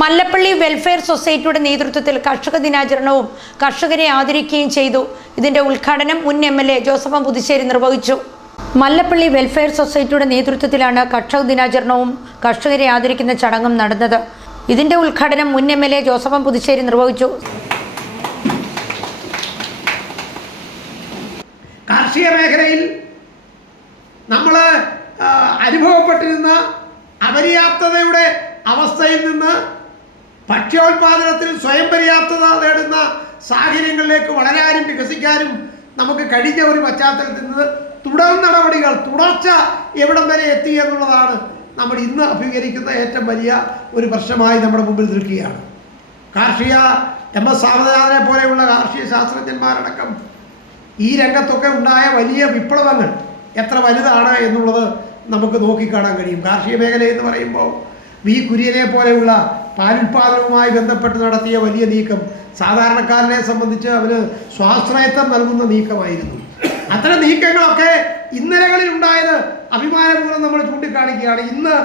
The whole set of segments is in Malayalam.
മല്ലപ്പള്ളി വെൽഫെയർ സൊസൈറ്റിയുടെ നേതൃത്വത്തിൽ കർഷക ദിനാചരണവും കർഷകരെ ആദരിക്കുകയും ചെയ്തു. ഇതിന്റെ ഉദ്ഘാടനം മുൻ M L A Joseph Puthussery നിർവഹിച്ചു. മല്ലപ്പള്ളി വെൽഫെയർ സൊസൈറ്റിയുടെ നേതൃത്വത്തിലാണ് കർഷക ദിനാചരണവും കർഷകരെ ആദരിക്കുന്ന ചടങ്ങും നടന്നത്. ഇതിന്റെ ഉദ്ഘാടനം മുൻ M L A Joseph Puthussery നിർവഹിച്ചു. കാർഷിക മേഖലയിൽ നമ്മൾ അനുഭവപ്പെട്ടിരുന്ന അപര്യാപ്തതയുടെ അവസ്ഥയിൽ നിന്ന് ഭക്ഷ്യോൽപാദനത്തിൽ സ്വയം പര്യാപ്തത നേടുന്ന സാഹചര്യങ്ങളിലേക്ക് വളരാനും വികസിക്കാനും നമുക്ക് കഴിഞ്ഞ ഒരു പശ്ചാത്തലത്തിൽ നിന്ന് തുടർ നടപടികൾ തുടർച്ച എവിടം വരെ എത്തി എന്നുള്ളതാണ് നമ്മൾ ഇന്ന് അഭിമുഖീകരിക്കുന്ന ഏറ്റവും വലിയ ഒരു പ്രശ്നമായി നമ്മുടെ മുമ്പിൽ നിൽക്കുകയാണ്. കാർഷിക എം എസ് സാമനാഥനെ പോലെയുള്ള കാർഷിക ശാസ്ത്രജ്ഞന്മാരടക്കം ഈ രംഗത്തൊക്കെ ഉണ്ടായ വലിയ വിപ്ലവങ്ങൾ എത്ര വലുതാണ് എന്നുള്ളത് നമുക്ക് നോക്കിക്കാണാൻ കഴിയും. കാർഷിക മേഖല എന്ന് പറയുമ്പോൾ വി കുര്യനെ പോലെയുള്ള പാലുൽപാദനവുമായി ബന്ധപ്പെട്ട് നടത്തിയ വലിയ നീക്കം സാധാരണക്കാരനെ സംബന്ധിച്ച് അവന് സ്വാശ്രയത്വം നൽകുന്ന നീക്കമായിരുന്നു. അത്തരം നീക്കങ്ങളൊക്കെ ഇന്നലകളിൽ ഉണ്ടായത് അഭിമാനപൂർവം നമ്മൾ ചൂണ്ടിക്കാണിക്കുകയാണ്. ഇന്ന്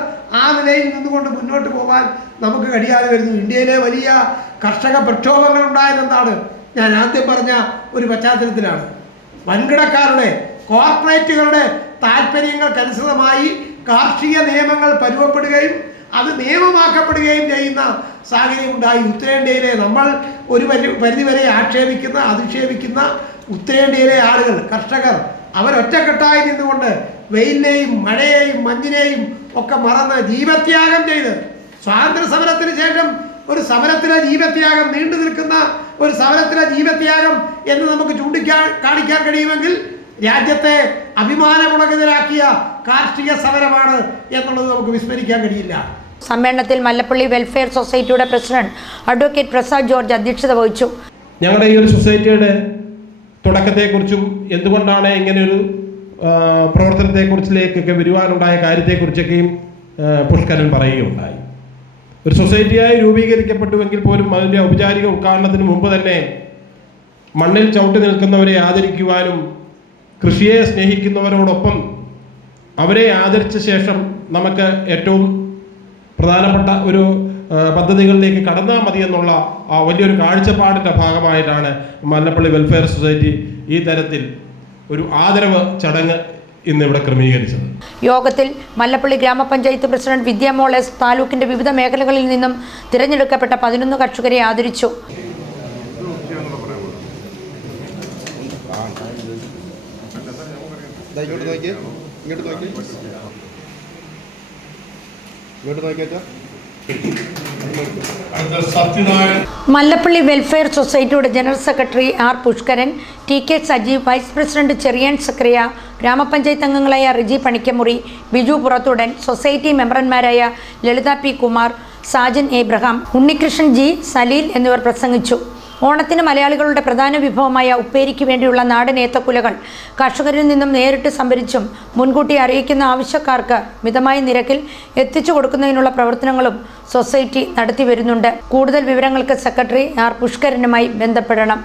ആ നിലയിൽ നിന്നുകൊണ്ട് മുന്നോട്ട് പോകാൻ നമുക്ക് കഴിയാതെ വരുന്നു. ഇന്ത്യയിലെ വലിയ കർഷക പ്രക്ഷോഭങ്ങൾ ഉണ്ടായതെന്താണ്? ഞാൻ ആദ്യം പറഞ്ഞ ഒരു പശ്ചാത്തലത്തിലാണ്. വൻകിടക്കാരുടെ കോർപ്പറേറ്റുകളുടെ താല്പര്യങ്ങൾക്കനുസൃതമായി കാർഷിക നിയമങ്ങൾ പരുവപ്പെടുകയും അത് നിയമമാക്കപ്പെടുകയും ചെയ്യുന്ന സാഹചര്യം ഉണ്ടായി ഉത്തരേന്ത്യയിലെ നമ്മൾ ഒരു പരി പരിധിവരെ ആക്ഷേപിക്കുന്ന അധിക്ഷേപിക്കുന്ന ഉത്തരേന്ത്യയിലെ ആളുകൾ കർഷകർ അവരൊറ്റക്കെട്ടായി നിന്നുകൊണ്ട് വെയിലിനെയും മഴയെയും മഞ്ഞിനെയും ഒക്കെ മറന്ന് ജീവത്യാഗം ചെയ്ത് സ്വാതന്ത്ര്യ സമരത്തിന് ശേഷം ഒരു സമരത്തിലെ ജീവത്യാഗം നീണ്ടു നിൽക്കുന്ന ഒരു സമരത്തിലെ ജീവത്യാഗം എന്ന് നമുക്ക് ചൂണ്ടിക്കാ കാണിക്കാൻ കഴിയുമെങ്കിൽ രാജ്യത്തെ അഭിമാനമുളകിതരാക്കിയ കാർഷിക സമരമാണ് എന്നുള്ളത് നമുക്ക് വിസ്മരിക്കാൻ കഴിയില്ല. സമ്മേളനത്തിൽ മല്ലപ്പള്ളി വെൽഫെയർ സൊസൈറ്റിയുടെ പ്രസിഡന്റ് അഡ്വക്കേറ്റ് പ്രസാദ് ജോർജ് അധ്യക്ഷത വഹിച്ചു. ഞങ്ങളുടെ ഈ ഒരു സൊസൈറ്റിയുടെ തുടക്കത്തെക്കുറിച്ചും എന്തുകൊണ്ടാണ് ഇങ്ങനെയൊരു പ്രവർത്തനത്തെക്കുറിച്ചിലേക്കൊക്കെ വരുവാനുണ്ടായ കാര്യത്തെക്കുറിച്ചൊക്കെയും പുഷ്കരൻ പറയുകയുണ്ടായി. ഒരു സൊസൈറ്റിയായി രൂപീകരിക്കപ്പെട്ടുവെങ്കിൽ പോലും അതിന്റെ ഔപചാരിക ഉദ്ഘാടനത്തിന് മുമ്പ് തന്നെ മണ്ണിൽ ചവിട്ടി നിൽക്കുന്നവരെ ആദരിക്കുവാനും കൃഷിയെ സ്നേഹിക്കുന്നവരോടൊപ്പം അവരെ ആദരിച്ച ശേഷം നമുക്ക് ഏറ്റവും പ്രധാനപ്പെട്ട ഒരു പദ്ധതികളിലേക്ക് കടന്നാൽ മതി എന്നുള്ള ആ വലിയൊരു കാഴ്ചപ്പാടിന്റെ ഭാഗമായിട്ടാണ് മല്ലപ്പള്ളി വെൽഫെയർ സൊസൈറ്റി ഈ തരത്തിൽ ഒരു ആദരവ് ചടങ്ങ് ഇന്ന് ഇവിടെ ക്രമീകരിച്ചത്. യോഗത്തിൽ മല്ലപ്പള്ളി ഗ്രാമപഞ്ചായത്ത് പ്രസിഡന്റ് വിദ്യാമോൾ എസ് താലൂക്കിന്റെ വിവിധ മേഖലകളിൽ നിന്നും തിരഞ്ഞെടുക്കപ്പെട്ട പതിനൊന്ന് കർഷകരെ ആദരിച്ചു. ഇങ്ങോട്ട് നോക്കി ഇങ്ങോട്ട് മല്ലപ്പള്ളി വെൽഫെയർ സൊസൈറ്റിയുടെ general secretary R Pushkaran T K Sajeev vice president Cherian Zachariah ഗ്രാമപഞ്ചായത്ത് അംഗങ്ങളായ റിജി പണിക്കമുറി ബിജു പുറത്തുടൻ സൊസൈറ്റി മെമ്പർമാരായ Lalitha P Kumar Sajan Abraham Unnikrishnan G Saleel എന്നിവർ പ്രസംഗിച്ചു. ഓണത്തിന് മലയാളികളുടെ പ്രധാന വിഭവമായ ഉപ്പേരിക്ക് വേണ്ടിയുള്ള നാടൻ ഏത്തക്കുലകൾ കർഷകരിൽ നിന്നും നേരിട്ട് സംഭരിച്ചും മുൻകൂട്ടി അറിയിക്കുന്ന ആവശ്യക്കാർക്ക് മിതമായ നിരക്കിൽ എത്തിച്ചു കൊടുക്കുന്നതിനുള്ള പ്രവർത്തനങ്ങളും സൊസൈറ്റി നടത്തി വരുന്നുണ്ട് കൂടുതൽ വിവരങ്ങൾക്ക് സെക്രട്ടറി ആർ പുഷ്കരനുമായി ബന്ധപ്പെടണം.